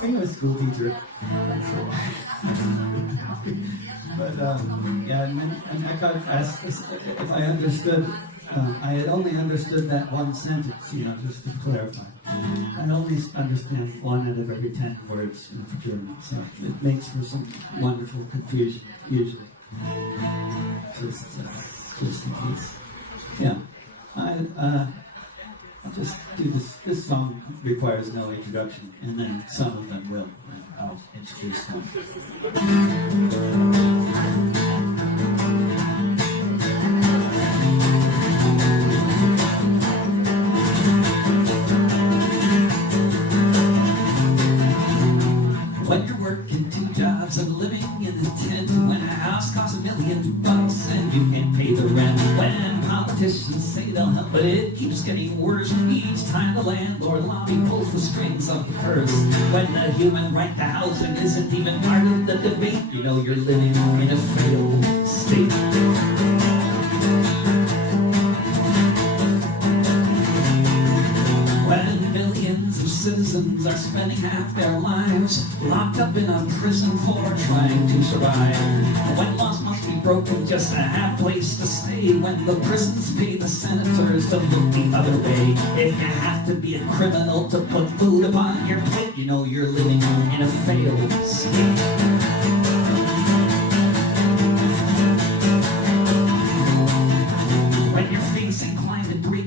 a school teacher. But yeah, and Eckhart asked if I understood. I had only understood that one sentence, just to clarify. I only understand 1 out of every 10 words in German, so it makes for some wonderful confusion, usually. Just in case. Yeah. I'll just do this. This song requires no introduction, and then some of them will, and I'll introduce them. When you're working 2 jobs and living in a tent, when a house costs $1 million and you can't pay the rent, when politicians say they'll help, but it keeps getting worse each time the landlord lobby pulls the strings of the purse. When the human right to housing isn't even part of the debate, you're living in a failed state. When millions of citizens are spending half their lives locked up in a prison for trying to survive. When laws must be broken just to have place to stay. When the prisons pay the senators to look the other way. If you have to be a criminal to put food upon your plate, you're living in a failed state.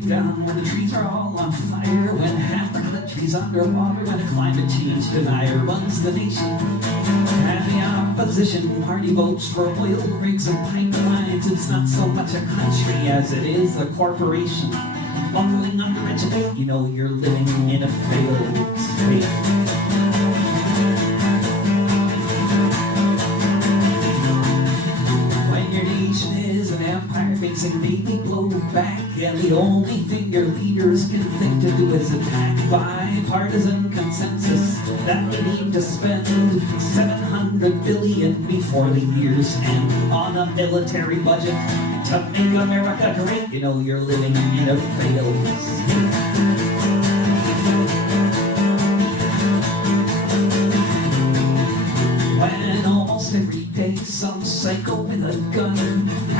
Down when the trees are all on fire, when half the country's underwater, when a climate change denier runs the nation, and the opposition party votes for oil rigs and pipelines. It's not so much a country as it is a corporation buckling under its weight. You're living in a failed state. Facing daily blowback, and the only thing your leaders can think to do is attack. Bipartisan consensus that we need to spend $700 billion before the year's end on a military budget to make America great. You're living in a failed state. When almost every day some psycho with a gun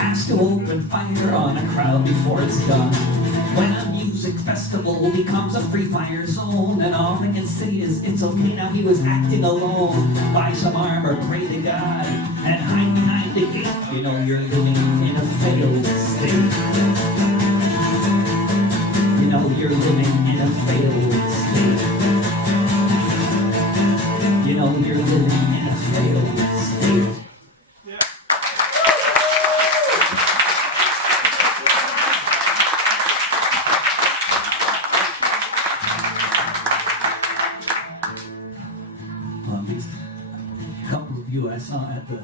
has to open fire on a crowd before it's done. When a music festival becomes a free fire zone, and all they can say is it's okay now he was acting alone. Buy some armor, pray to God, and hide behind the gate. You're living in a failed state. You're living in a failed state. You're living in a failed state. I saw at the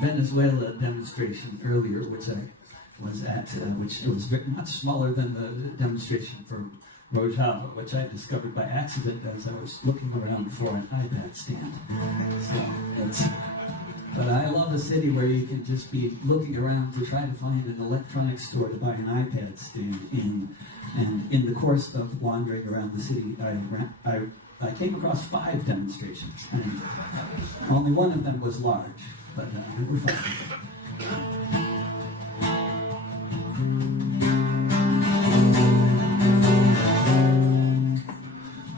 Venezuela demonstration earlier, which I was at, which was very much smaller than the demonstration for Rojava, which I discovered by accident as I was looking around for an iPad stand. But I love a city where you can just be looking around to try to find an electronics store to buy an iPad stand in. And in the course of wandering around the city, I came across 5 demonstrations, and only one of them was large, but we're fine.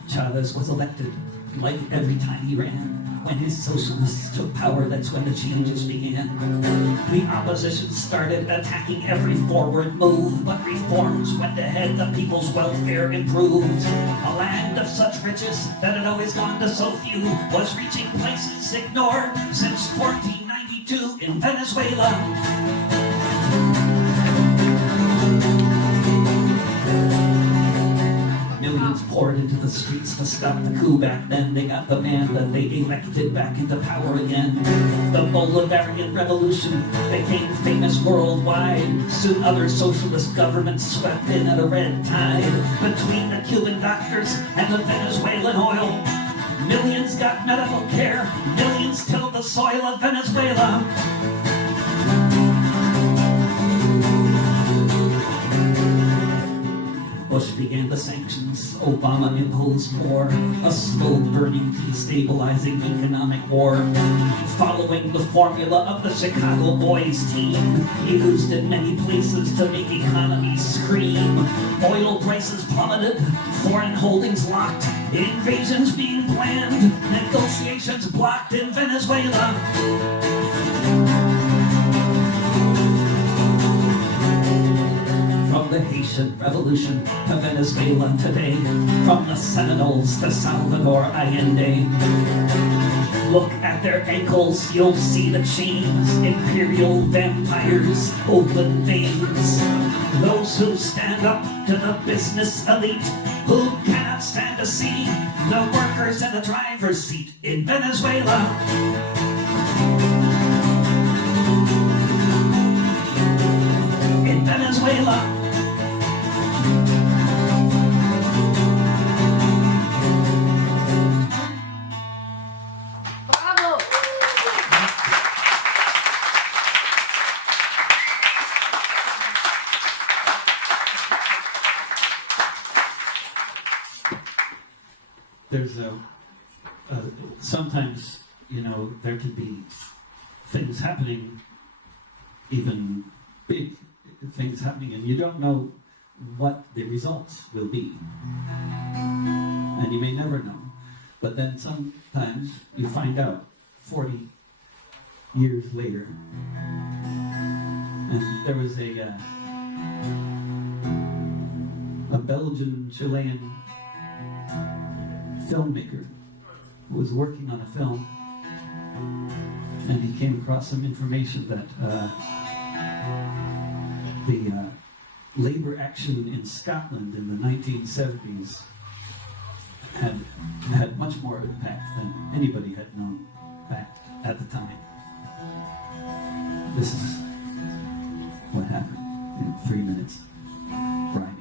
Chavez was elected, like every time he ran. When his socialists took power, that's when the changes began. The opposition started attacking every forward move, but reforms went ahead, the people's welfare improved. A land of such riches that had always gone to so few was reaching places ignored since 1492 in Venezuela. Millions poured into the streets to stop the coup back then. They got the man that they elected back into power again. The Bolivarian Revolution became famous worldwide. Soon other socialist governments swept in at a red tide. Between the Cuban doctors and the Venezuelan oil, millions got medical care. Millions tilled the soil of Venezuela. Bush began the sanctions, Obama imposed war, a slow-burning, destabilizing economic war. Following the formula of the Chicago boys team, used in many places to make economies scream. Oil prices plummeted, foreign holdings locked, invasions being planned, negotiations blocked in Venezuela. From the Haitian Revolution to Venezuela today, from the Seminoles to Salvador Allende. Look at their ankles, you'll see the chains, imperial vampires, open veins. Those who stand up to the business elite, who cannot stand to see the workers in the driver's seat in Venezuela. In Venezuela. There's sometimes, you know, there could be things happening, even big things happening, and you don't know what the results will be. And you may never know. But then sometimes you find out 40 years later. And there was a Belgian-Chilean filmmaker who was working on a film, and he came across some information that the labor action in Scotland in the 1970s had much more impact than anybody had known back at the time. This is what happened in 3 minutes riding.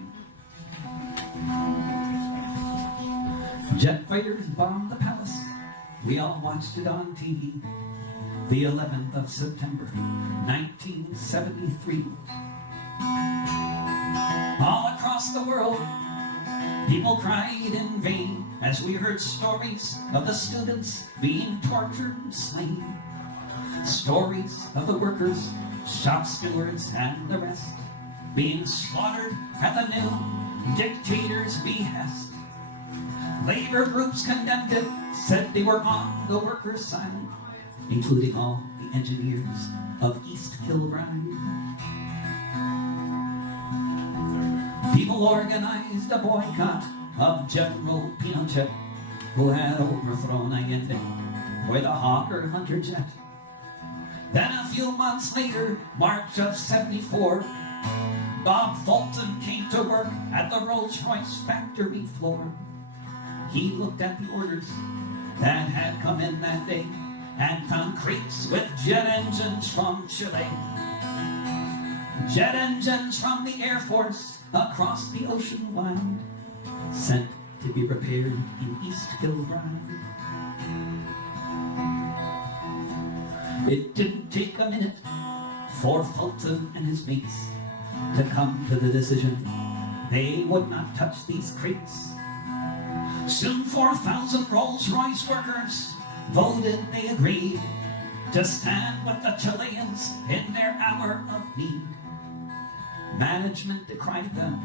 Jet fighters bombed the palace. We all watched it on TV. The 11th of September, 1973. All across the world, people cried in vain as we heard stories of the students being tortured and slain. Stories of the workers, shop stewards, and the rest being slaughtered at the new dictator's behest. Labor groups condemned it, said they were on the workers' side, including all the engineers of East Kilbride. People organized a boycott of General Pinochet, who had overthrown Allende with a Hawker Hunter jet. Then a few months later, March of '74, Bob Fulton came to work at the Rolls-Royce factory floor. He looked at the orders that had come in that day and found crates with jet engines from Chile. Jet engines from the Air Force across the ocean wide, sent to be repaired in East Kilbride. It didn't take a minute for Fulton and his mates to come to the decision they would not touch these crates. Soon 4,000 Rolls-Royce workers voted they agreed to stand with the Chileans in their hour of need. Management decried them,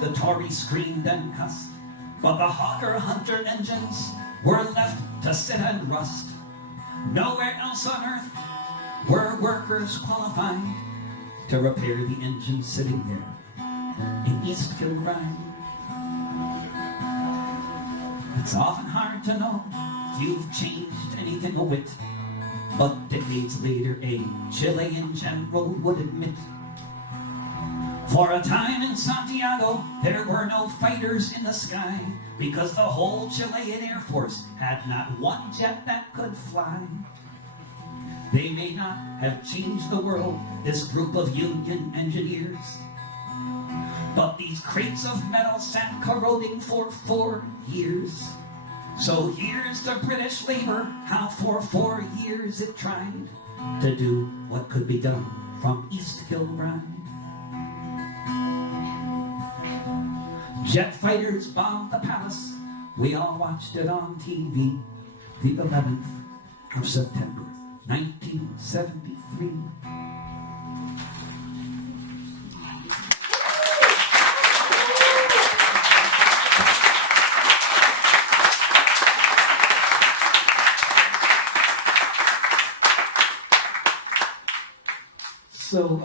the Tories screamed and cussed, but the Hawker Hunter engines were left to sit and rust. Nowhere else on earth were workers qualified to repair the engine sitting there in East Kilbride. It's often hard to know if you've changed anything a whit, but decades later a Chilean general would admit, for a time in Santiago there were no fighters in the sky, because the whole Chilean Air Force had not one jet that could fly. They may not have changed the world, this group of union engineers, but these crates of metal sat corroding for 4 years. So here's to British labor, how for 4 years it tried to do what could be done from East Kilbride. Jet fighters bombed the palace. We all watched it on TV. The 11th of September, 1973. So,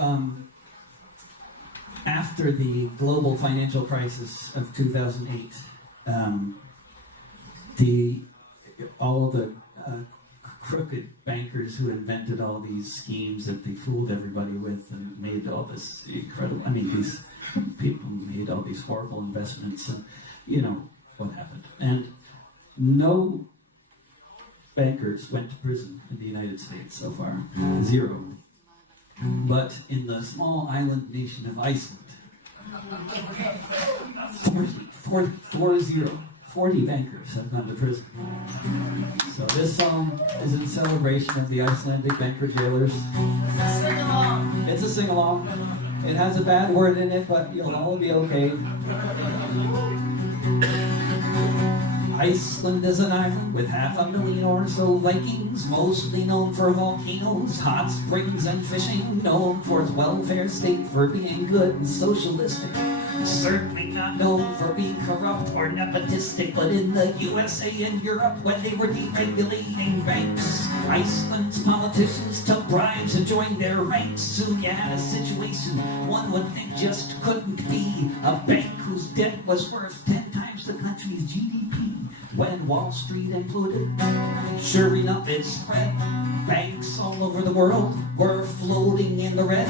after the global financial crisis of 2008, all the crooked bankers who invented all these schemes that they fooled everybody with and made all this incredible, I mean, these people made all these horrible investments, and you know what happened. And no bankers went to prison in the United States so far, 0. But in the small island nation of Iceland, 40 bankers have gone to prison. So this song is in celebration of the Icelandic banker jailers. It's a sing-along. It has a bad word in it, but you'll all be okay. Iceland is an island with 500,000 or so Vikings, mostly known for volcanoes, hot springs, and fishing, known for its welfare state for being good and socialistic. Certainly not known for being corrupt or nepotistic, but in the USA and Europe, when they were deregulating banks, Iceland's politicians took bribes and joined their ranks. Soon you had a situation one would think just couldn't be. A bank whose debt was worth 10 times the country's GDP. When Wall Street imploded, sure enough it spread. Banks all over the world were floating in the red.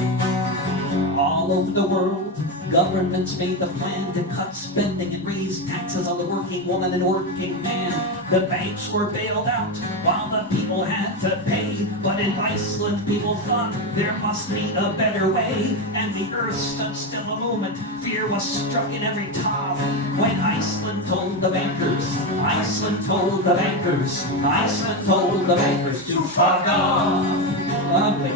All over the world, governments made the plan to cut spending and raise taxes on the working woman and working man. The banks were bailed out while the people had to pay. But in Iceland, people thought there must be a better way. And the earth stood still a moment. Fear was struck in every top when Iceland told the bankers, Iceland told the bankers, Iceland told the bankers to fuck off. Lovely.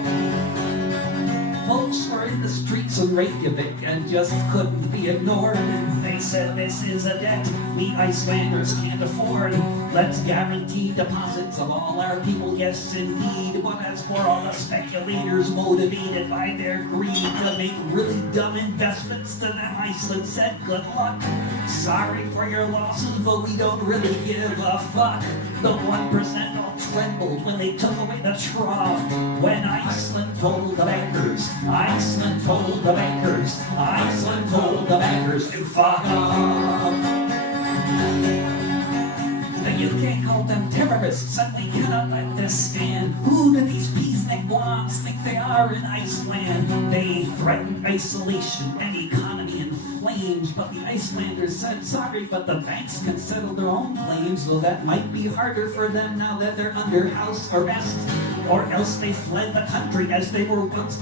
Folks were in the streets of Reykjavik and just couldn't be ignored. They said this is a debt we Icelanders can't afford. Let's guarantee deposits of all our people, yes indeed. But as for all the speculators motivated by their greed to make really dumb investments, to them Iceland said good luck. Sorry for your losses, but we don't really give a fuck. The 1% all trembled when they took away the trough. When Iceland told the bankers, Iceland told the bankers, Iceland told the bankers to fuck off. You can't call them terrorists, and we cannot let this stand. Who do these peacenik blobs think they are in Iceland? They threaten isolation and economy in flames, but the Icelanders said sorry, but the banks can settle their own claims, so that might be harder for them now that they're under house arrest. Or else they fled the country as they were once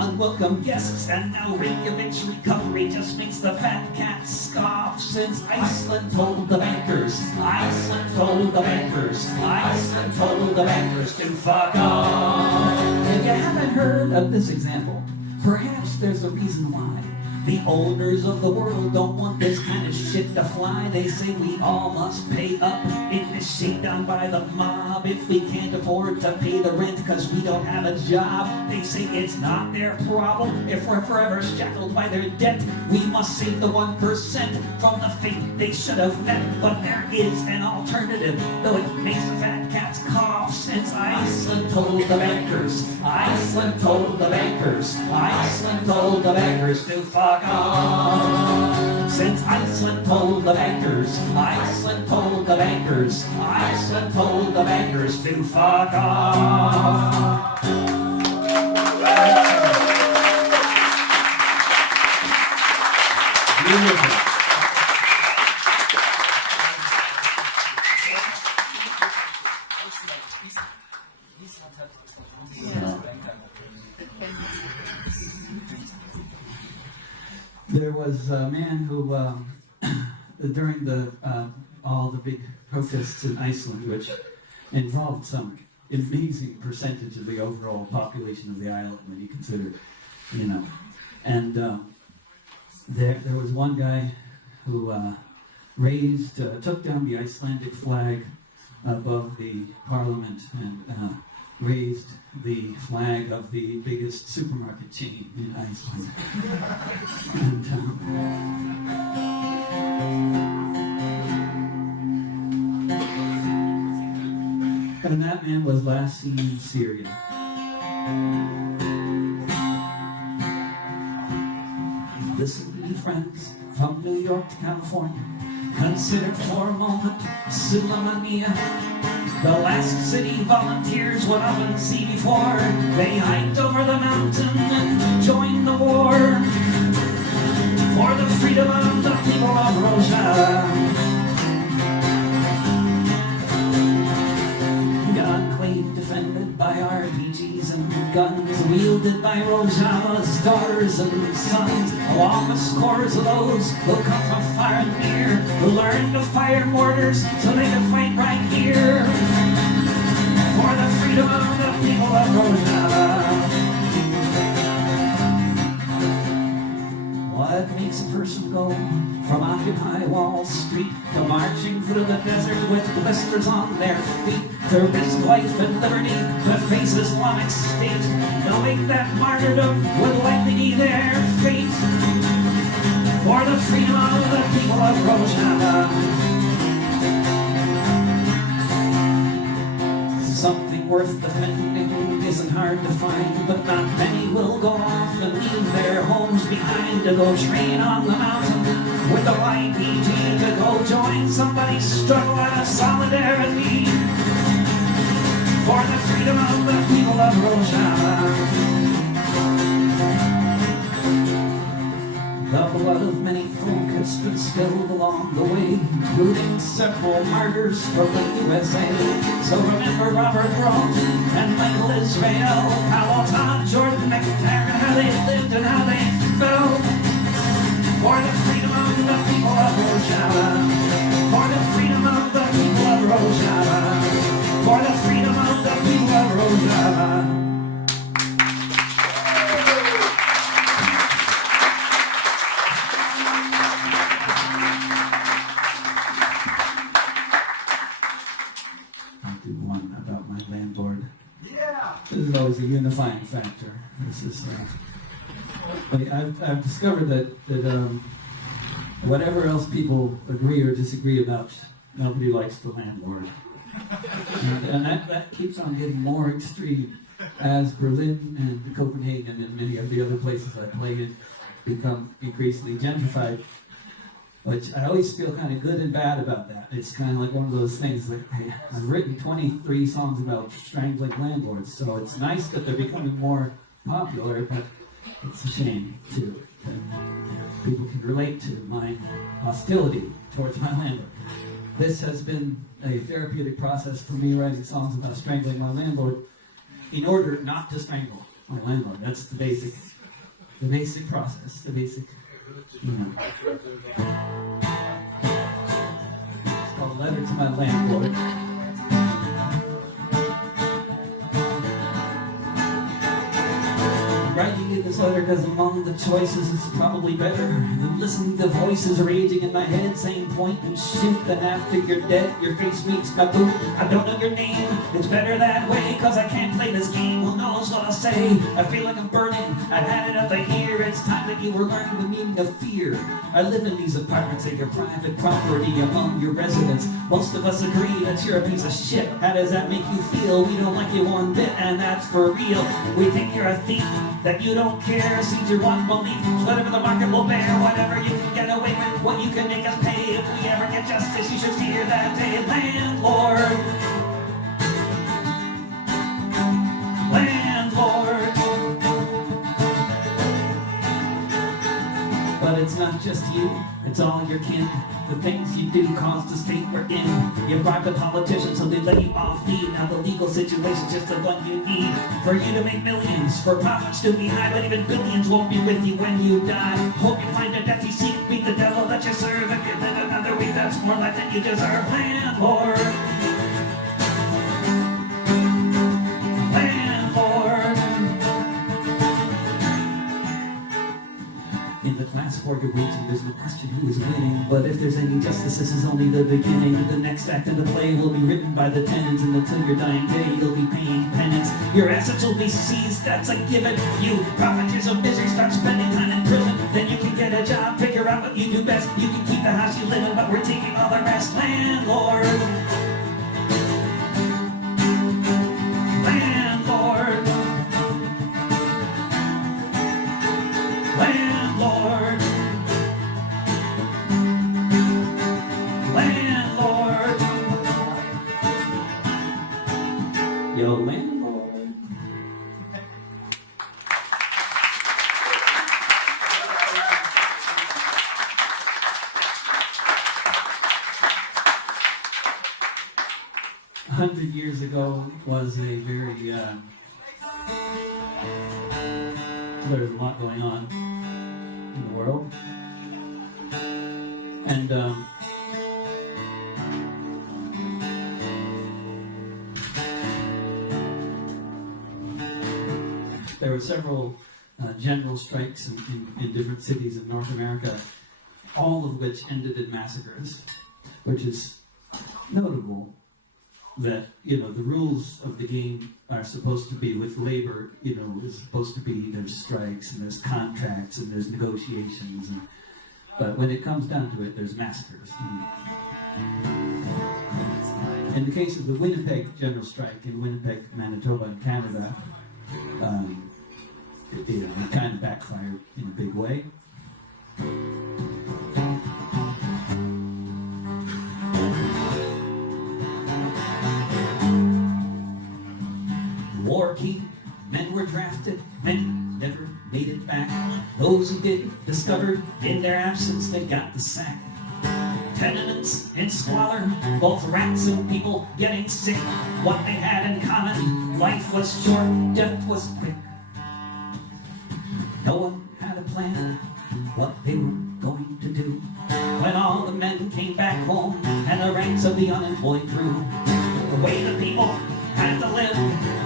unwelcome guests, and now Reykjavik's recovery just makes the fat cat scoff. Since Iceland told the bankers, Iceland told the bankers, Iceland told the bankers to fuck off. If you haven't heard of this example, perhaps there's a reason why. The owners of the world don't want this kind of shit to fly. They say we all must pay up in this shakedown by the mob. If we can't afford to pay the rent because we don't have a job, they say it's not their problem. If we're forever shackled by their debt, we must save the 1% from the fate they should have met. But there is an alternative, though it makes the fat cats cough. Since Iceland told the bankers, Iceland told the bankers, Iceland told the bankers to fuck off. Since Iceland told the bankers, Iceland told the bankers, Iceland told the bankers to fuck off. Beautiful. There was a man who, during all the big protests in Iceland, which involved some amazing percentage of the overall population of the island when you consider, and there was one guy who took down the Icelandic flag above the parliament and raised the flag of the biggest supermarket chain in Iceland. And that man was last seen in Syria. Listen to me, friends, from New York to California. Consider for a moment Sulamania, the last city volunteers would often see before they hiked over the mountain and joined the war for the freedom of the people of Rojava. Enclave defended by RPGs and guns, wielded by Rojava's daughters and sons, along with scores of those who come from far and near, who learn to fire mortars so they can fight right here for the freedom of the people of Rojava. What makes a person go from Occupy Wall Street to marching through the desert with blisters on their feet, to risk life and liberty to face Islamic State, knowing that martyrdom would likely be their fate for the freedom of the people of Rojava? Something worth defending isn't hard to find, but not many will go off and leave their homes behind to go train on the mountain with the YPG, to go join somebody's struggle out of solidarity for the freedom of the people of Rojava. The blood of many folk has been spilled along the way, including several martyrs from the USA. So remember Robert Grant and Michael Israel, Powell, Todd, Jordan, McTaggart, how they lived and how they fell for the freedom of the people of Rojava, for the freedom of the people of Rojava, for the freedom of the people of Rojava. This is always a unifying factor. This is, I've discovered that whatever else people agree or disagree about, nobody likes the landlord. And that keeps on getting more extreme as Berlin and Copenhagen and many of the other places I play in become increasingly gentrified. Which I always feel kind of good and bad about that. It's kind of like one of those things that, hey, I've written 23 songs about strangling landlords, so it's nice that they're becoming more popular, but it's a shame, too, that people can relate to my hostility towards my landlord. This has been a therapeutic process for me, writing songs about strangling my landlord in order not to strangle my landlord. That's the basic process, the basic, you know. It's called Letter to My Landlord. Writing you this letter because among the choices it's probably better than listening to voices raging in my head saying point and shoot, then after you're dead your face meets my boot. I don't know your name, it's better that way cause I can't play this game. Who knows what I'll say? I feel like I'm burning, I've had it up to here. It's time that you were learning the meaning of fear. I live in these apartments at your private property among your residents. Most of us agree that you're a piece of shit. How does that make you feel? We don't like you one bit and that's for real. We think you're a thief, that you don't care, seems your one belief. Whatever the market will bear, whatever you can get away with, what you can make us pay. If we ever get justice, you should fear that day. Landlord, landlord. But it's not just you, it's all your kin. The things you do cause the state we're in. You bribe the politicians so they let you off lead. Now the legal situation's just the one you need. For you to make millions, for profits to be high, but even billions won't be with you when you die. Hope you find a death you seek, meet the devil that you serve. If you live another week, that's more life than you deserve. Landlord, landlord. In the class war you're waging, there's no question who is winning. But if there's any justice, this is only the beginning. The next act in the play will be written by the tenants, and until your dying day, you'll be paying penance. Your assets will be seized, that's a given. You profiteers of misery, start spending time in prison. Then you can get a job, figure out what you do best. You can keep the house you live in, but we're taking all the rest. Landlord. Landlord. Landlord. Landlord. Yo, landlord. 100 years ago was a very, there's a lot going on in the world. And there were several general strikes in different cities in North America, all of which ended in massacres, which is notable. That, you know, the rules of the game are supposed to be with labor, you know, is supposed to be there's strikes and there's contracts and there's negotiations, but when it comes down to it, there's massacres. In the case of the Winnipeg General Strike in Winnipeg, Manitoba, and Canada, it kind of backfired in a big way. War came, men were drafted, many never made it back. Those who did discovered in their absence they got the sack. Tenements in squalor, both rats and people getting sick. What they had in common, life was short, death was quick. No one had a plan, what they were going to do. When all the men came back home and the ranks of the unemployed grew, the way the people had to live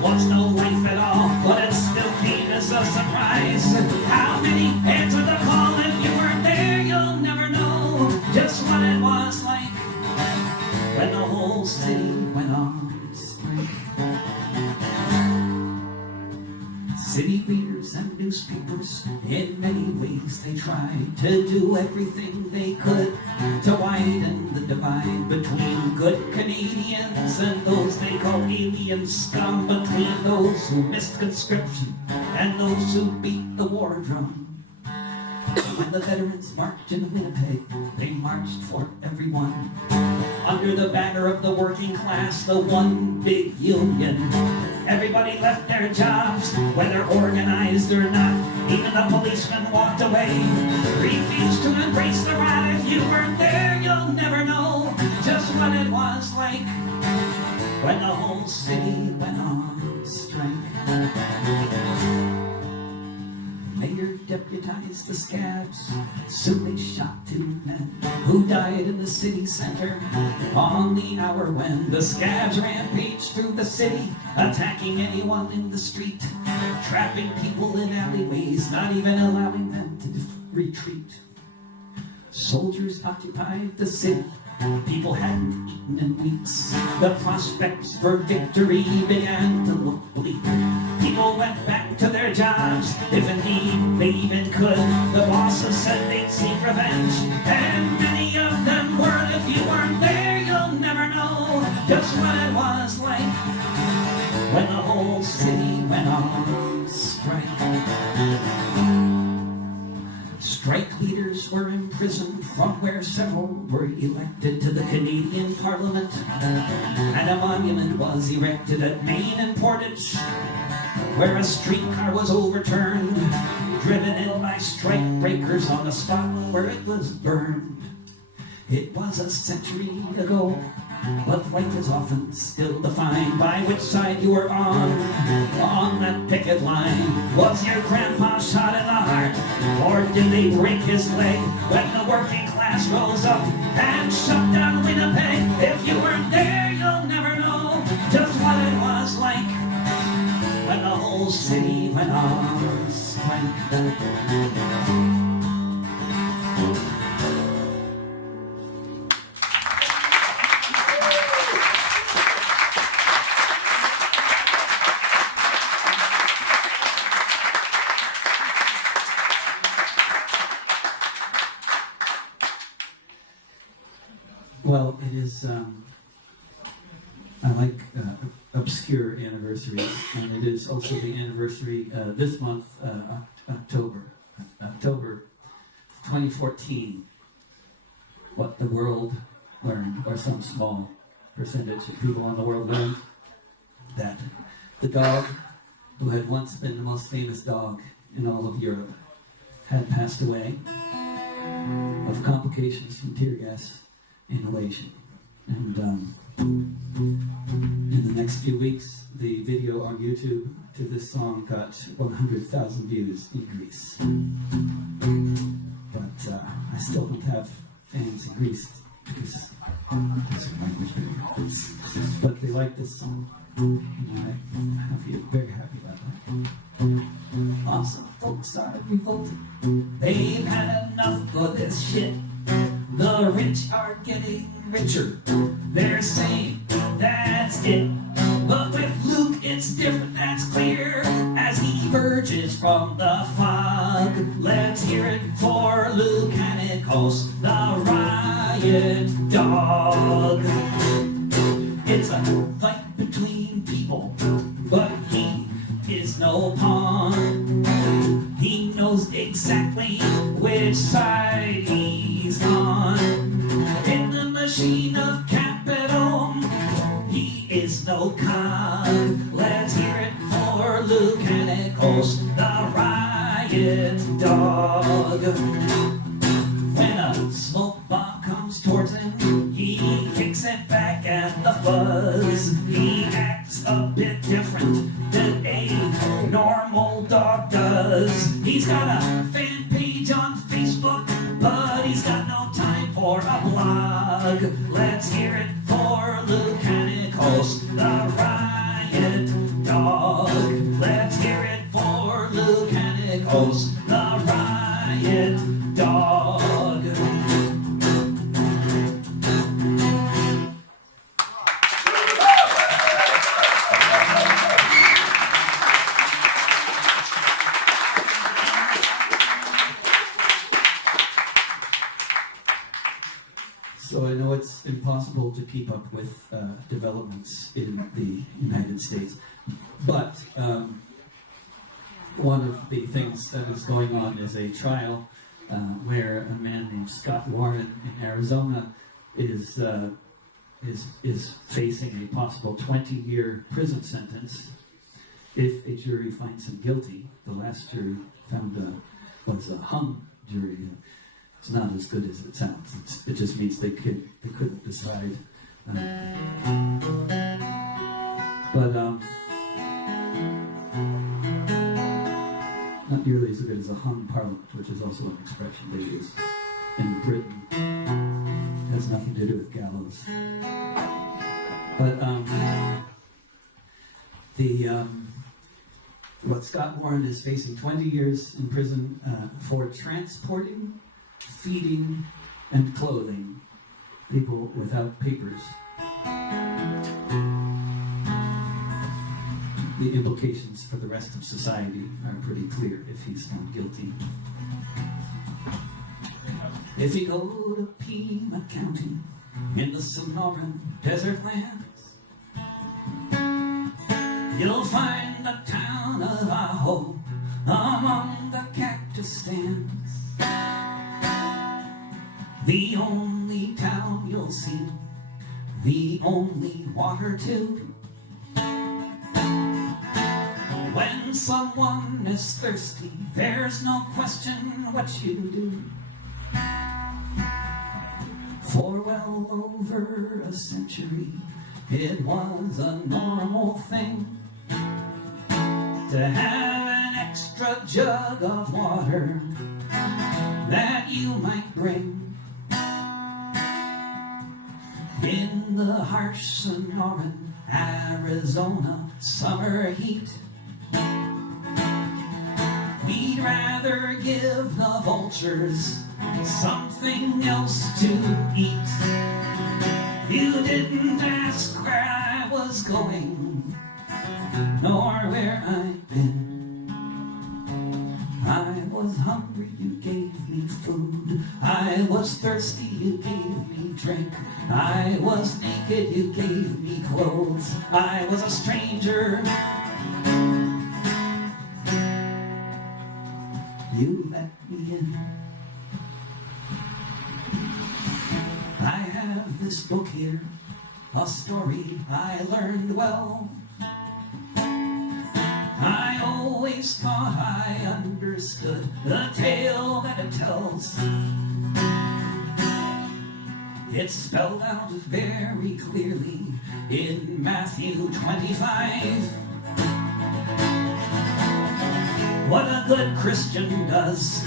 was no life at all, but it still came as a surprise. How many answered the call? If you weren't there, you'll never know just what it was like when the whole city went on strike. City leaders and newspapers, in many ways they tried to do everything they could to widen the divide between good Canadians and those they call alien scum, between those who missed conscription and those who beat the war drum. When the veterans marched in Winnipeg, they marched for everyone. Under the banner of the working class, the one big union. Everybody left their jobs, whether organized or not. Even the policemen walked away, refused to embrace the ride. If you weren't there, you'll never know just what it was like when the whole city went on strike. Mayor deputized the scabs, soon they shot 2 men who died in the city center on the hour when the scabs rampaged through the city, attacking anyone in the street, trapping people in alleyways, not even allowing them to retreat. Soldiers occupied the city, people hadn't eaten in weeks. The prospects for victory began to look bleak. People went back to their jobs, if indeed they even could. The bosses said they'd seek revenge, and many of them were. If you weren't there, you'll never know just what it was like when the whole city went on strike. Strike leaders were imprisoned, from where several were elected to the Canadian Parliament, and a monument was erected at Main and Portage, where a streetcar was overturned, driven in by strike breakers on the spot where it was burned. It was a century ago, but life is often still defined by which side you were on that picket line. Was your grandpa shot in the heart, or did they break his leg when the working class rose up and shut down Winnipeg? If you weren't there, you'll never know just what it was like when the whole city went on strike. it is, I like obscure anniversaries, and it is also the anniversary this month, October 2014. What the world learned, or some small percentage of people in the world learned, that the dog who had once been the most famous dog in all of Europe had passed away of complications from tear gas inhalation. And in the next few weeks, the video on YouTube to this song got 100,000 views in Greece. But I still don't have fans in Greece because it's a language video. But they like this song. And I'm very happy about that. Awesome folks started revolting. They've had enough of this shit. The rich are getting richer. They're saying that's it. But with Luke it's different, that's clear. As he emerges from the fog, let's hear it for Luke Hanikos, the riot dog. It's a fight between people, but he is no pawn. He knows exactly which side he's on. In the machine of capital, he is no cog. Let's hear it for Luke Hanikos, the riot dog. When a smoke bomb comes towards him, he kicks it back at the fuzz. He acts a bit different than a normal dog does. He's got a fan page on Facebook, but he's got no time for a blog. Let's hear it for Luke Hanikos, the riot dog. Let's hear it for Luke Hanikos, the riot dog. So I know it's impossible to keep up with developments in the United States, but one of the things that is going on is a trial where a man named Scott Warren in Arizona is facing a possible 20-year prison sentence if a jury finds him guilty. The last jury was a hung jury. It's not as good as it sounds. It just means they couldn't decide. Not nearly as good as a hung parliament, which is also an expression they use in Britain. It has nothing to do with gallows. But Scott Warren is facing 20 years in prison for transporting, feeding, and clothing people without papers. The implications for the rest of society are pretty clear if he's found guilty. If you go to Pima County in the Sonoran desert lands, you'll find the town of Ajo among the cactus stands. The only town you'll see, the only water too. When someone is thirsty, there's no question what you do. For well over a century, it was a normal thing to have an extra jug of water that you might bring. In the harsh Sonoran, Arizona summer heat, we'd rather give the vultures something else to eat. You didn't ask where I was going, nor where I'd been. I was hungry, you gave me food. I was thirsty, you gave me drink. I was naked, you gave me clothes. I was a stranger, you let me in. I have this book here, a story I learned well. I always thought I understood the tale that it tells. It's spelled out very clearly in Matthew 25. What a good Christian does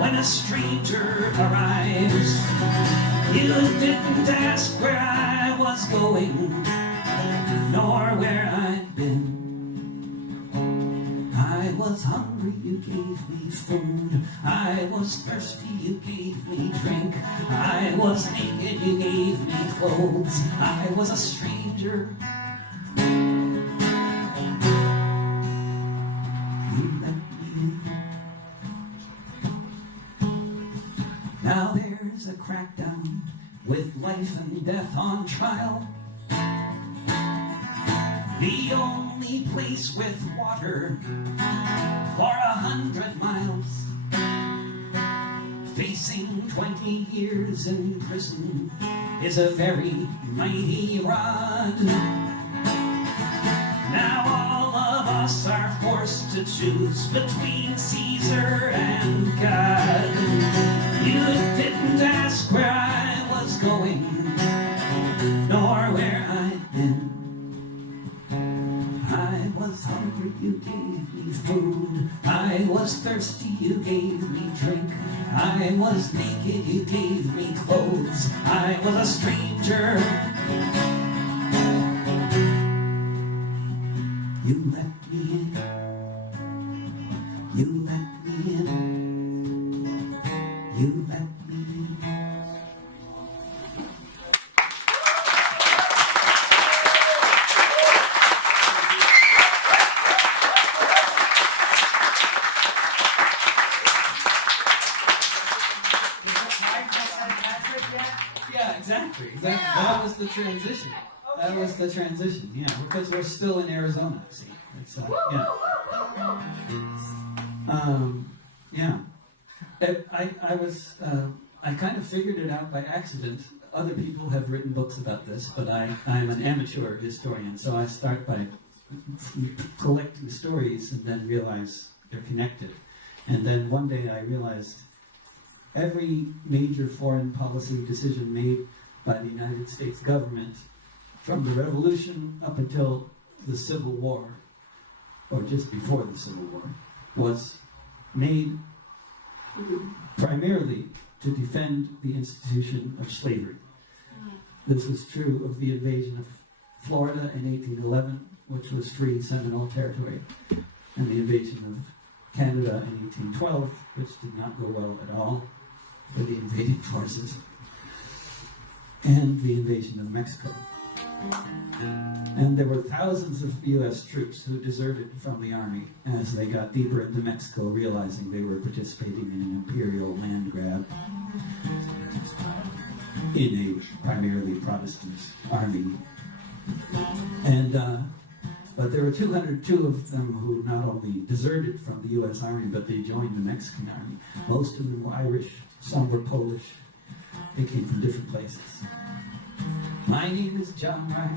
when a stranger arrives. You didn't ask where I was going, nor where I'd been. I was hungry, you gave me food. I was thirsty, you gave me drink. I was naked, you gave me clothes. I was a stranger, you let me in. Now there's a crackdown with life and death on trial. The only place with water for 100 miles. Facing 20 years in prison is a very mighty rod. Now all of us are forced to choose between Caesar and God. You didn't ask where I was going, nor where I'd been. I was hungry, you gave me food. I was thirsty, you gave me drink. I was naked, you gave me clothes. I was a stranger, you let me in. You let me in. You let me in. Yeah, exactly. That was the transition. That was the transition, yeah, because we're still in Arizona, see. It's, yeah. I kind of figured it out by accident. Other people have written books about this, but I'm an amateur historian, so I start by collecting stories and then realize they're connected. And then one day I realized every major foreign policy decision made by the United States government from the Revolution up until the Civil War, or just before the Civil War, was made primarily to defend the institution of slavery. This was true of the invasion of Florida in 1811, which was free Seminole territory, and the invasion of Canada in 1812, which did not go well at all for the invading forces, and the invasion of Mexico. And there were thousands of U.S. troops who deserted from the army as they got deeper into Mexico, realizing they were participating in an imperial land grab in a primarily Protestant army. And but there were 202 of them who not only deserted from the U.S. Army, but they joined the Mexican army. Most of them were Irish, some were Polish. They came from different places. My name is John Riley.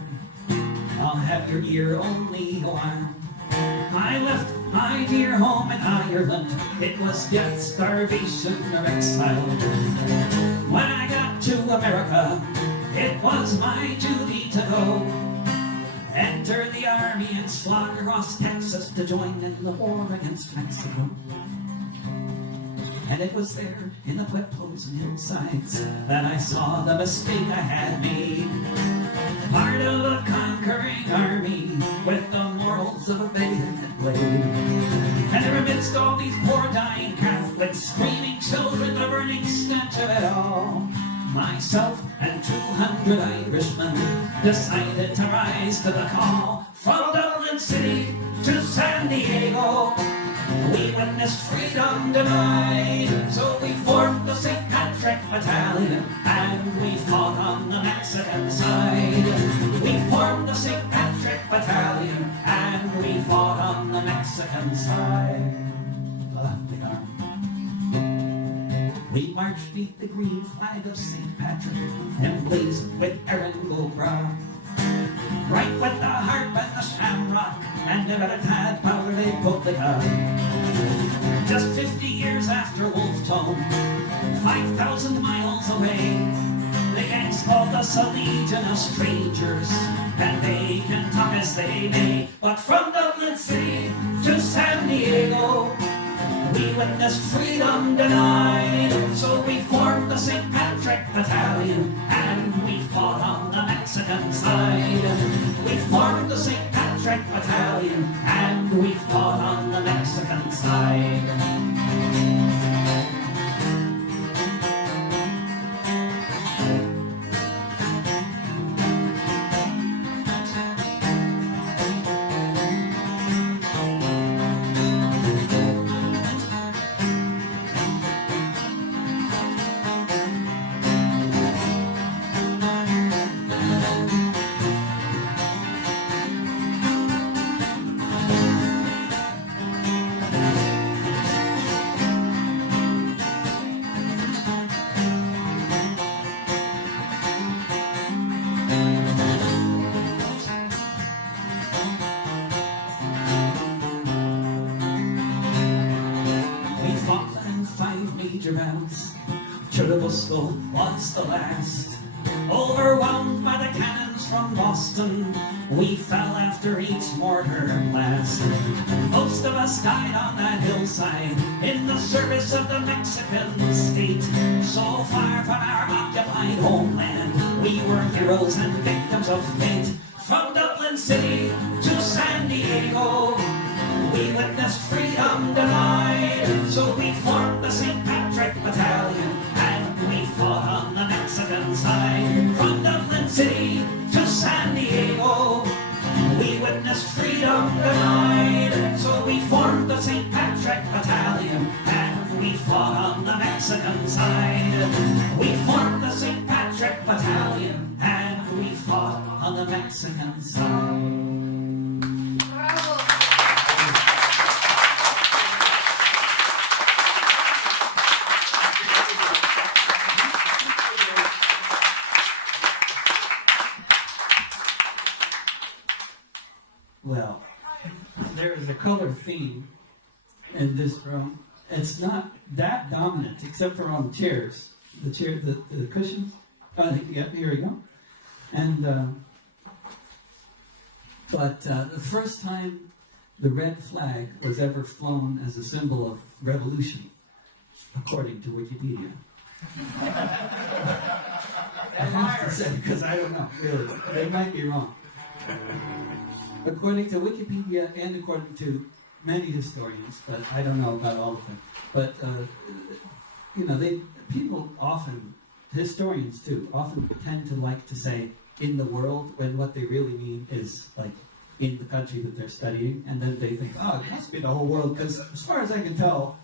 I'll have your ear only a while. I left my dear home in Ireland. It was death, starvation, or exile. When I got to America, it was my duty to go. Enter the army and slog across Texas to join in the war against Mexico. And it was there, in the pueblos and hillsides, that I saw the mistake I had made. Part of a conquering army, with the morals of a bayonet blade. And there amidst all these poor dying Catholics, screaming children, the burning stench of it all, myself and 200 Irishmen decided to rise to the call. From Dublin City to San Diego, we witnessed freedom denied, so we Battalion, and we fought on the Mexican side. We formed the St. Patrick Battalion, and we fought on the Mexican side. We marched beneath the green flag of St. Patrick, emblazoned with Eringo brow. Right with the harp and the shamrock, and the Tad Power Republica. Just 50 years after Wolf Tone, 5,000 miles away, the gangs called us a legion of strangers, and they can talk as they may. But from Dublin City to San Diego, we witnessed freedom denied. So we formed the St. Patrick Battalion, and we fought on the Mexican side. We formed the St. Patrick Battalion, and we fought on the Mexican side. Churubusco was the last. Overwhelmed by the cannons from Boston, we fell after each mortar blast. Most of us died on that hillside in the service of the Mexican state. So far from our occupied homeland, we were heroes and victims of fate. From Dublin City to San Diego, we witnessed freedom denied. So we formed the St. Patrick Battalion, and we fought on the Mexican side. From Dublin City to San Diego, we witnessed freedom denied. So we formed the St. Patrick Battalion, and we fought on the Mexican side. We formed the St. Patrick Battalion, and we fought on the Mexican side. Well, there is a color theme in this room. It's not that dominant, except for on the chairs. The cushions. Oh, yeah, here we go. And, but the first time the red flag was ever flown as a symbol of revolution, according to Wikipedia. I have to say, because I don't know, really. They might be wrong. According to Wikipedia and according to many historians, but I don't know about all of them. But, you know, people often, historians too, often tend to like to say in the world when what they really mean is like in the country that they're studying, and then they think, oh, it must be the whole world, because as far as I can tell,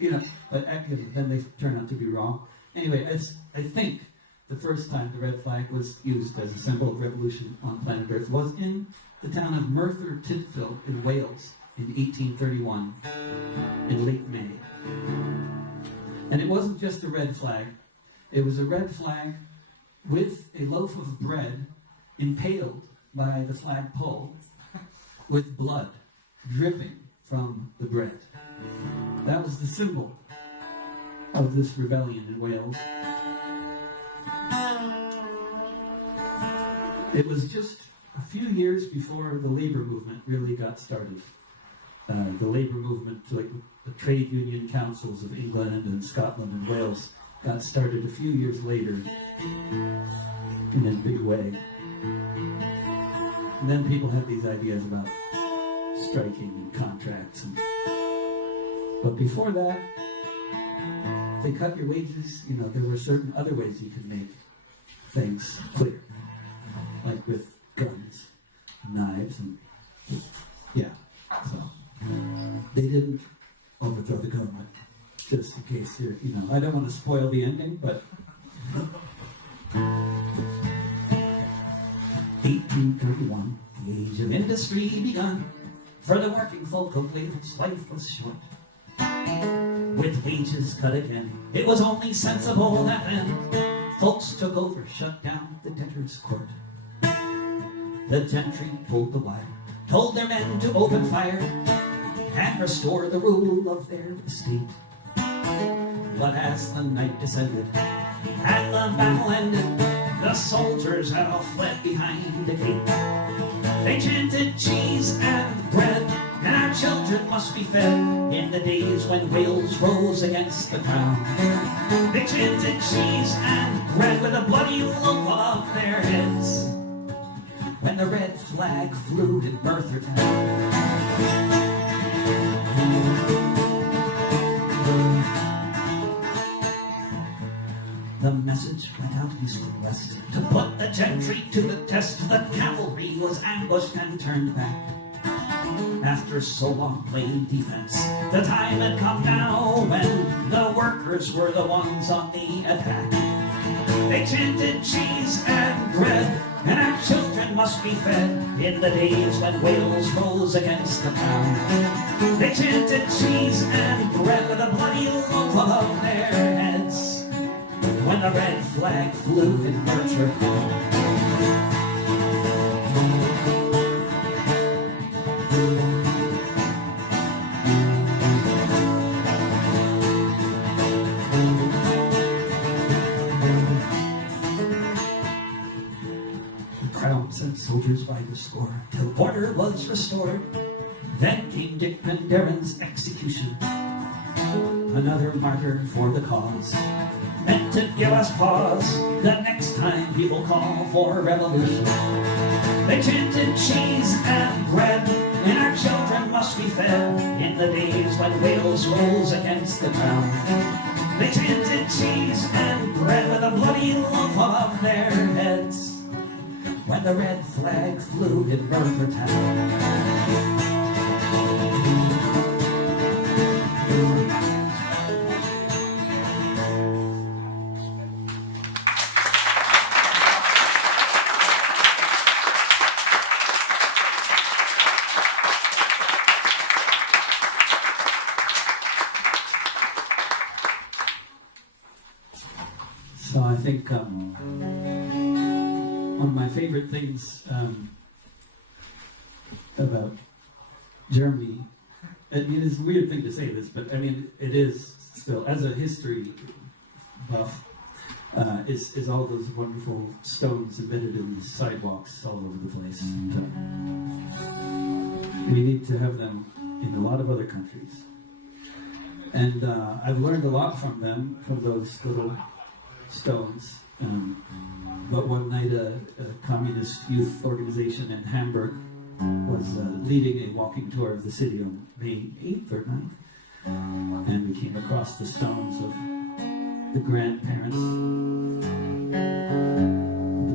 you know, but then they turn out to be wrong. Anyway, I think the first time the red flag was used as a symbol of revolution on planet Earth was in the town of Merthyr Tydfil in Wales in 1831, in late May. And it wasn't just a red flag. It was a red flag with a loaf of bread impaled by the flagpole with blood dripping from the bread. That was the symbol of this rebellion in Wales. It was just a few years before the labor movement really got started. The labor movement, like the trade union councils of England and Scotland and Wales, got started a few years later in a big way. And then people had these ideas about striking and contracts. But before that, if they cut your wages, you know, there were certain other ways you could make things clear. Like with guns, knives, and yeah. So they didn't overthrow the government, just in case you're, you know, I don't want to spoil the ending, but age of industry begun. For the working folk of Wales, life was short. With wages cut again, it was only sensible that then folks took over, shut down the debtors' court. The gentry pulled the wire, told their men to open fire and restore the rule of their estate. But as the night descended and the battle ended, the soldiers had all fled behind the gate. They chanted cheese and bread, and our children must be fed in the days when Wales rose against the crown. They chanted cheese and bread with a bloody lump above their heads when the red flag flew in Merthyr Town. The message went out east and west to put the gentry to the test. The cavalry was ambushed and turned back. After so long playing defense, the time had come now when the workers were the ones on the attack. They chanted cheese and bread, and our children must be fed in the days when Wales rose against the crown. They chanted cheese and bread with a bloody lump above their heads when the red flag flew in Merthyr Town. The crown sent soldiers by the score till order was restored. Then came Dick Penderyn's execution, another martyr for the cause, meant to give us pause the next time people call for revolution. They chanted cheese and bread, and our children must be fed in the days when Wales rose against the crown. They chanted cheese and bread with a bloody lump above their heads when the red flag flew in Merthyr Town. So I think one of my favorite things about Germany, I mean, it's a weird thing to say this, but I mean, it is still, as a history buff, is all those wonderful stones embedded in the sidewalks all over the place. And, we need to have them in a lot of other countries. And I've learned a lot from them, from those little stones. But one night a communist youth organization in Hamburg was leading a walking tour of the city on May 8th or 9th. And we came across the stones of the grandparents,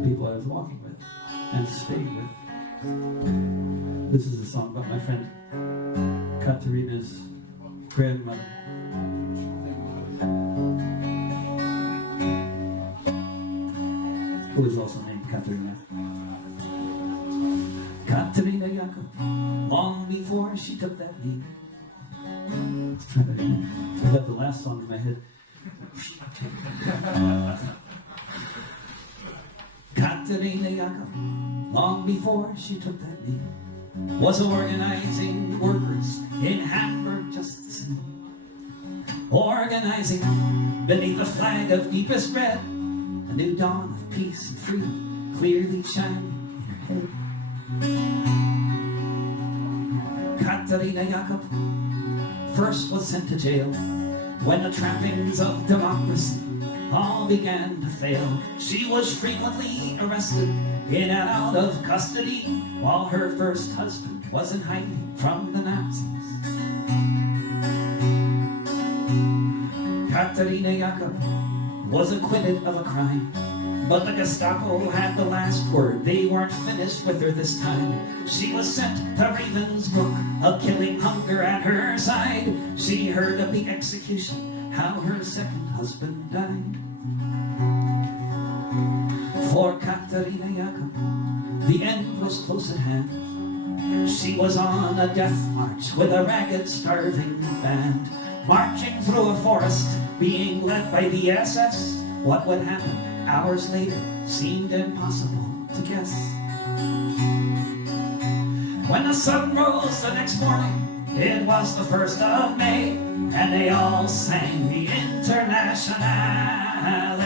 the people I was walking with and staying with. This is a song about my friend Katerina's grandmother. Who is also named Katerina. Katerina Jakob, long before she took that lead. Let's try that again. I got the last song in my head. Katerina Jakob, long before she took that lead, was organizing workers in Hamburg just the same. Organizing beneath the flag of deepest red, a new dawn of peace and freedom clearly shining in her head. Katerina Jakob first was sent to jail when the trappings of democracy all began to fail. She was frequently arrested in and out of custody while her first husband was in hiding from the Nazis. Katerina Jakob was acquitted of a crime, but the Gestapo had the last word. They weren't finished with her this time. She was sent to Ravensbrück, a killing hunger at her side. She heard of the execution, how her second husband died. For Katerina Jakob, the end was close at hand. She was on a death march with a ragged, starving band, marching through a forest, being led by the SS. What would happen hours later seemed impossible to guess. When the sun rose the next morning, it was the 1st of May, and they all sang the Internationale.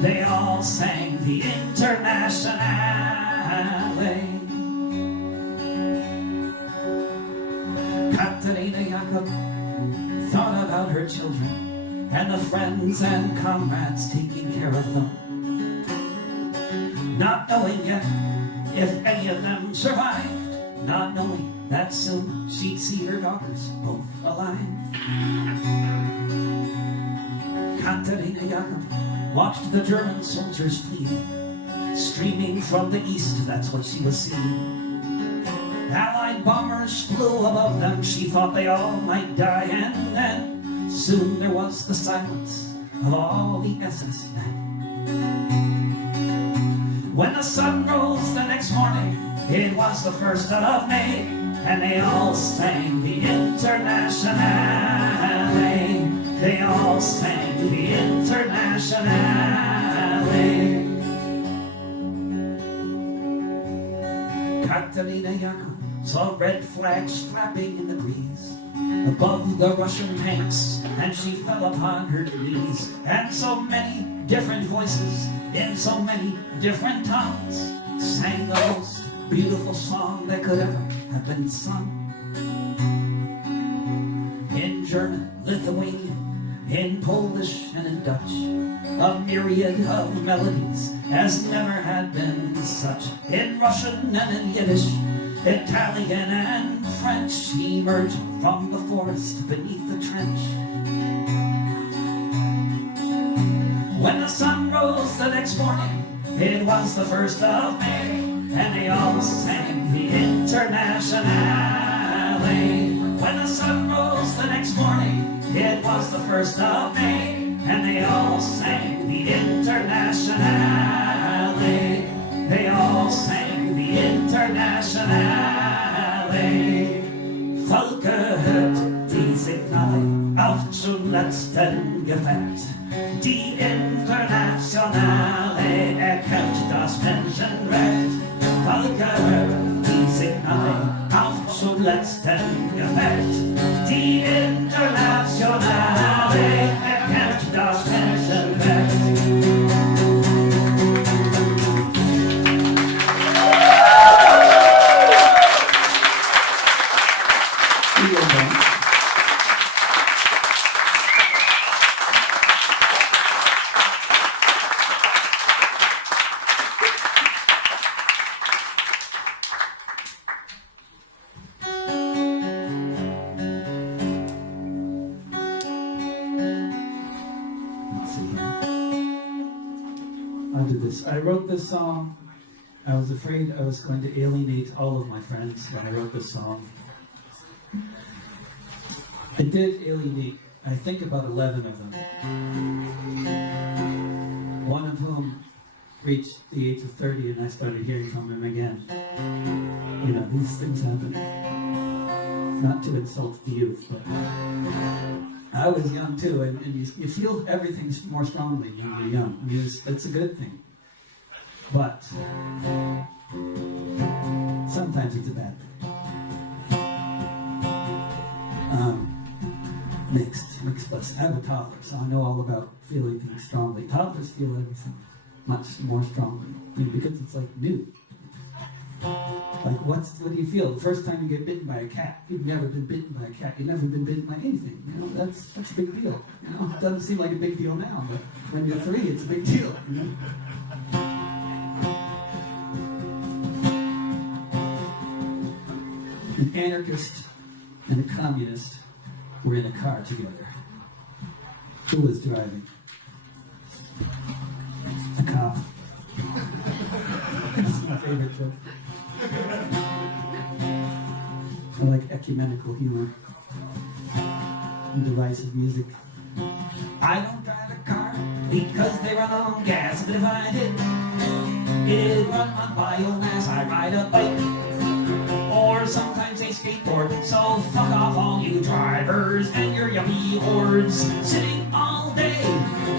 They all sang the Internationale. Katerina Jakob thought about her children and the friends and comrades taking care of them, not knowing yet if any of them survived, not knowing that soon she'd see her daughters both alive. Katerina Jakob watched the German soldiers fleeing, streaming from the east, that's what she was seeing. Allied bombers flew above them, she thought they all might die, and then soon there was the silence of all the SS men. When the sun rose the next morning, it was the 1st of May, and they all sang the Internationale. They all sang the Internationale. Katerina Jakob saw red flags flapping in the breeze above the Russian tanks, and she fell upon her knees. And so many different voices in so many different tongues sang the most beautiful song that could ever have been sung. In German, Lithuanian, in Polish and in Dutch, a myriad of melodies as never had been such. In Russian and in Yiddish, Italian and French, emerged from the forest beneath the trench. When the sun rose the next morning, it was the 1st of May, and they all sang the Internationale. When the sun rose the next morning, it was the 1st of May, and they all sang the Internationale. They all sang the Internationale. Volke hört die Signale auf zum letzten Gefecht. Die Internationale erkämpft das Menschenrecht. Volke hört die Signale auf zum letzten Gefecht. Die Internationale erkämpft das Menschenrecht. I wrote this song. I was afraid I was going to alienate all of my friends when I wrote this song. I did alienate, I think, about 11 of them. One of whom reached the age of 30, and I started hearing from him again. You know, these things happen. Not to insult the youth, but I was young too, and you feel everything more strongly when you're young. I mean, it's a good thing. But sometimes it's a bad thing. Mixed blessing. I have a toddler, so I know all about feeling things strongly. Toddlers feel everything much more strongly, because it's like new. Like, what do you feel? The first time you get bitten by a cat, you've never been bitten by a cat, you've never been bitten by anything. You know, that's a big deal. You know, it doesn't seem like a big deal now, but when you're 3, it's a big deal. You know? An anarchist and a communist were in a car together. Who was driving? A cop. This is my favorite joke. I like ecumenical humor and divisive music. I don't drive a car because they run on gas, but if I did, it'd run on biomass. I ride a bike or something skateboard. So fuck off all you drivers and your yuppie hordes sitting all day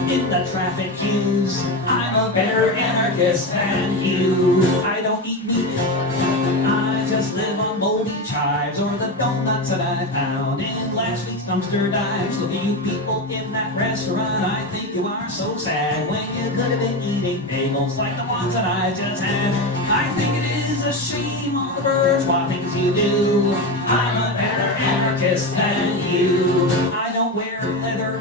in the traffic queues. I'm a better anarchist than you. I don't eat meat, I just live on moldy chives or the donuts that I found in last week's dumpster dives. Look at you people in that restaurant, I think you are so sad when you could have been eating bagels like the ones that I just had. I think it is a shame all the bourgeois things you do. I'm a better anarchist than you. I don't wear leather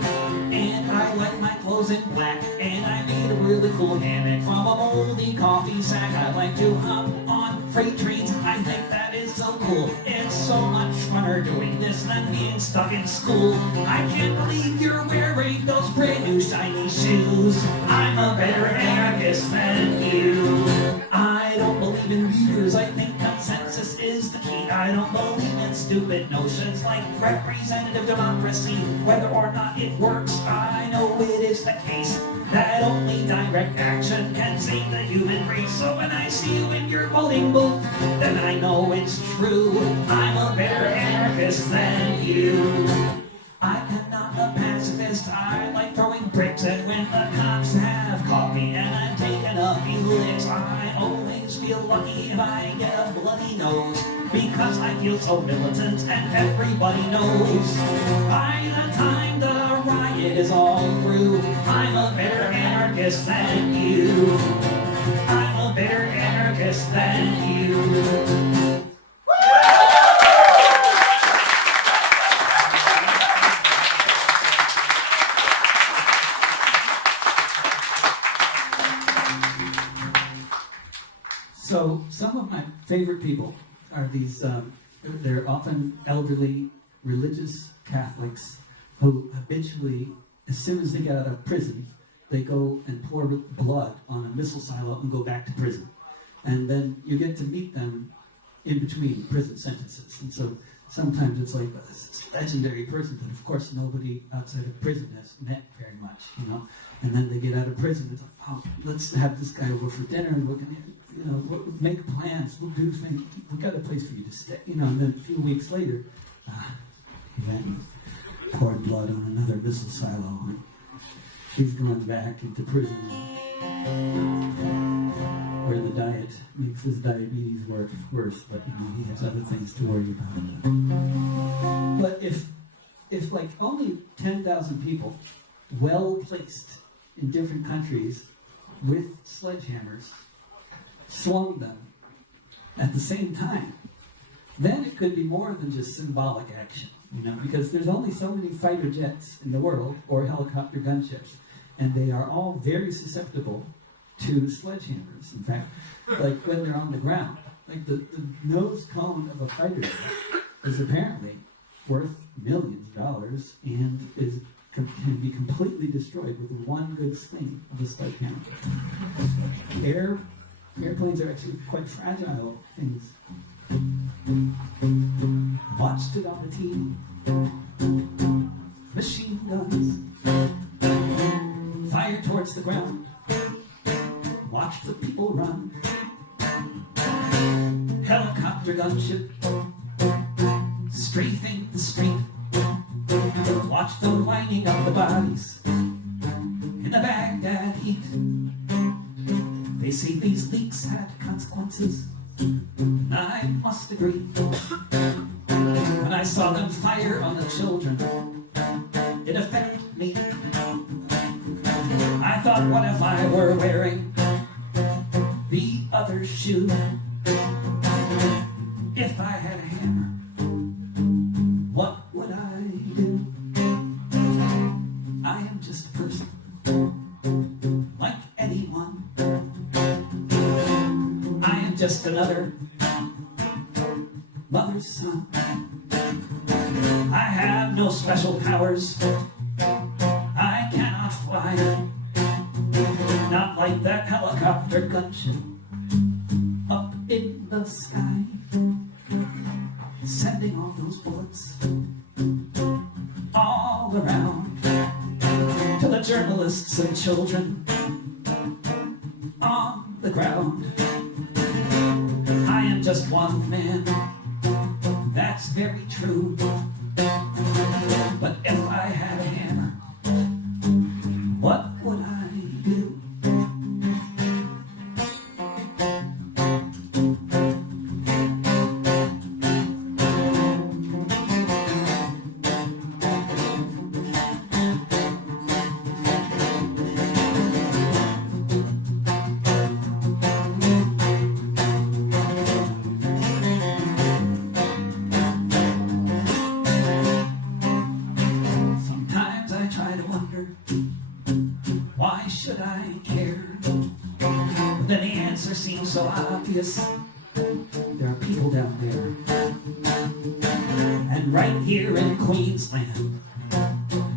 and I like my clothes in black, and I made a really cool hammock from a moldy coffee sack. I like to hop on freight trains, I think that is so cool. It's so much funner doing this than being stuck in school. I can't believe you're wearing those brand new shiny shoes. I'm a better anarchist than you. I don't believe in leaders, I think consensus is the key. I don't believe in stupid notions like representative democracy. Whether or not it works, I know it is the case that only direct action can save the human race. So when I see you in your voting booth, then I know it's true. I'm a better anarchist than you. I am not a pacifist, I like throwing bricks at when the cops have caught me and I'm taking a few licks. I always feel lucky if I get a bloody nose, because I feel so militant and everybody knows by the time the riot is all through, I'm a better anarchist than you. I'm a better anarchist than you. So some of my favorite people are these, they're often elderly religious Catholics who habitually, as soon as they get out of prison, they go and pour blood on a missile silo and go back to prison. And then you get to meet them in between prison sentences. And so sometimes it's like this legendary person that of course nobody outside of prison has met very much, you know. And then they get out of prison, it's like, oh, let's have this guy over for dinner and we're gonna, you know, we'll make plans, we'll do things, we've got a place for you to stay, you know. And then a few weeks later, he went and poured blood on another missile silo and he's going back into prison where the diet makes his diabetes worse, but you know, he has other things to worry about. But if like only 10,000 people, well placed in different countries with sledgehammers, swung them at the same time, then it could be more than just symbolic action, you know, because there's only so many fighter jets in the world or helicopter gunships, and they are all very susceptible to sledgehammers. In fact, like when they're on the ground, like the nose cone of a fighter jet is apparently worth millions of dollars and can be completely destroyed with one good swing of a sledgehammer. Airplanes are actually quite fragile things. Watched it on the TV. Machine guns fired towards the ground. Watch the people run. Helicopter gunship strafing the street. Watch the lining of the bodies in the Baghdad heat. They say these leaks had consequences, and I must agree. When I saw them fire on the children, it affected me. I thought, what if I were wearing the other shoe? If I had a hammer, what would I do? I am just a person, like anyone. I am just another mother's son. I have no special powers. I cannot fly, not like that helicopter gunship up in the sky, sending all those bullets all around to the journalists and children on the ground. I am just one man, that very true. But if I had a hammer, what would I do? Why should I care? But then the answer seems so obvious. There are people down there. And right here in Queensland,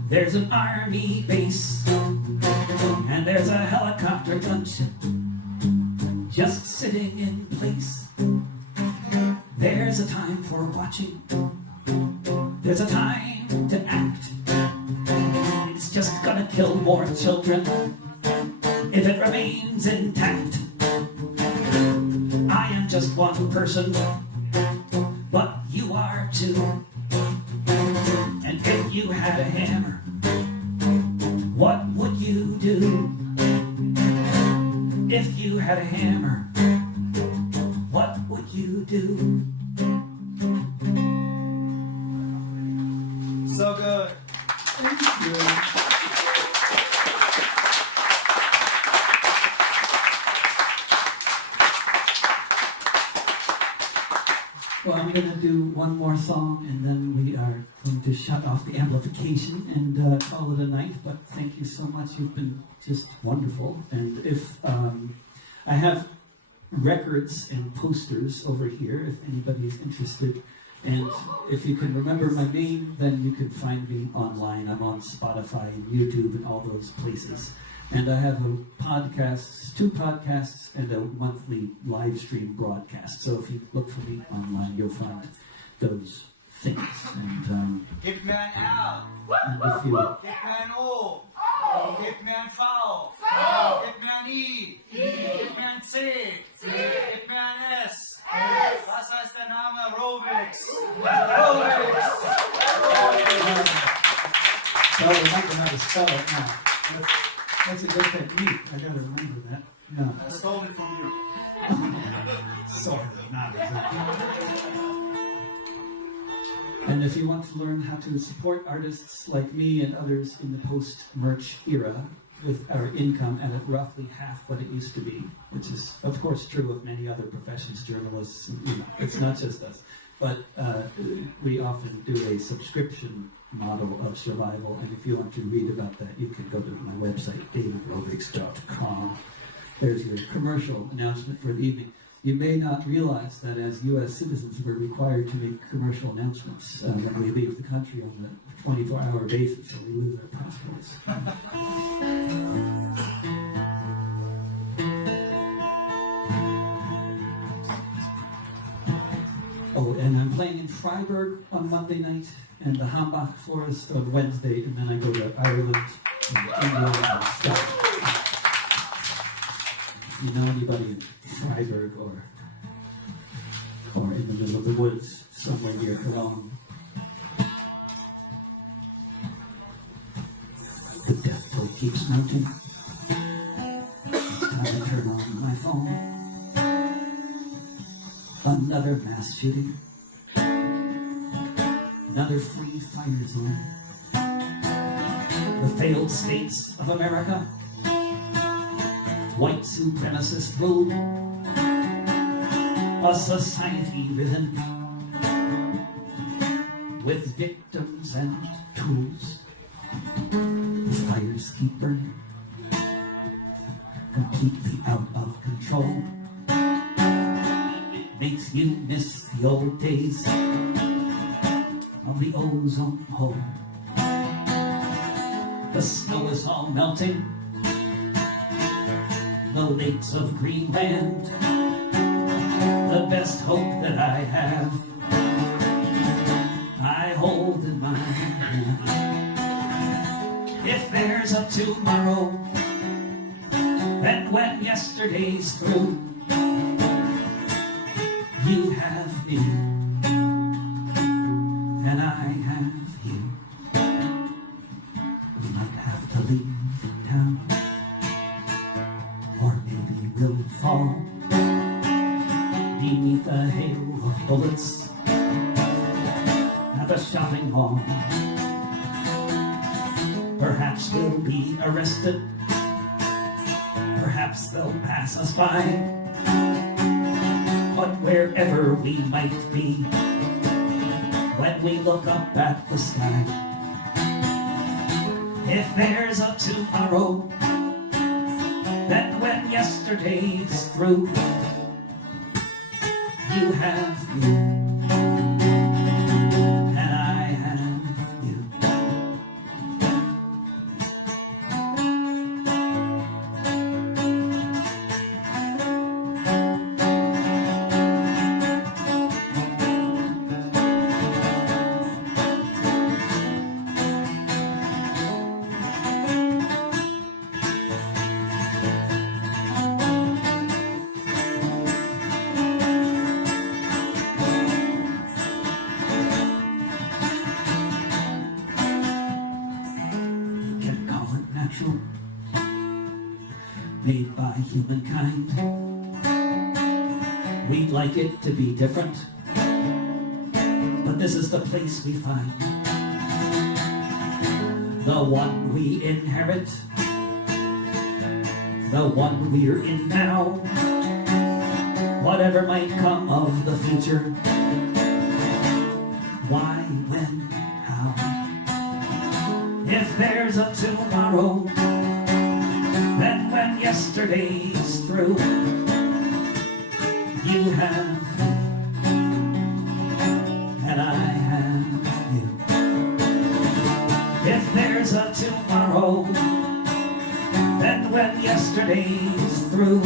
there's an army base. And there's a helicopter gunship just sitting in place. There's a time for watching. There's a time to act. It's just gonna kill more children if it remains intact. I am just one person, but you are too. And if you had a hammer, what would you do? If you had a hammer, what would you do? So good. Thank you. Well, I'm going to do one more song, and then we are going to shut off the amplification and call it a night. But thank you so much. You've been just wonderful. And if I have records and posters over here, if anybody's interested. And if you can remember my name, then you can find me online. I'm on Spotify and YouTube and all those places. And I have a podcast, 2 podcasts, and a monthly live stream broadcast. So if you look for me online, you'll find those things. And Hitman out. and if you Hitman O. Hitman V. Hitman E. Hitman C. Hitman S. Was heißt der Name? Rovics. well, remember how to spell it now. That's a good technique. I gotta remember that. Yeah. I stole it from you. Sort of, not exactly. And if you want to learn how to support artists like me and others in the post-merch era with our income at roughly half what it used to be, which is, of course, true of many other professions, journalists, it's not just us. But we often do a subscription model of survival, and if you want to read about that, you can go to my website, davidrovics.com. There's your commercial announcement for the evening. You may not realize that as U.S. citizens, we're required to make commercial announcements when we leave the country on a 24-hour basis, so we lose our passports. Oh, and I'm playing in Freiburg on Monday night, and the Hambach Forest on Wednesday, and then I go to Ireland and England and Scotland. If you know anybody in Freiburg or in the middle of the woods somewhere near Cologne, the death toll keeps mounting. It's time to turn on my phone. Another mass shooting. Another free fire zone. The failed states of America. White supremacist rule. A society ridden with victims and tools. The fires keep burning, completely out of control. Makes you miss the old days of the ozone hole. The snow is all melting, the lakes of Greenland, the best hope that I have, I hold in my hand. If there's a tomorrow, and when yesterday's through, you have me. going on. Perhaps we'll be arrested. Perhaps they'll pass us by. But wherever we might be, when we look up at the sky, if there's a tomorrow, then when yesterday's through, you have me, and I have you. Made by humankind. We'd like it to be different, but this is the place we find. The one we inherit, the one we're in now. Whatever might come of the future, why, when, how? If there's a tomorrow, then when yesterday's through, you have me, and I have you. If there's a tomorrow, then when yesterday's through,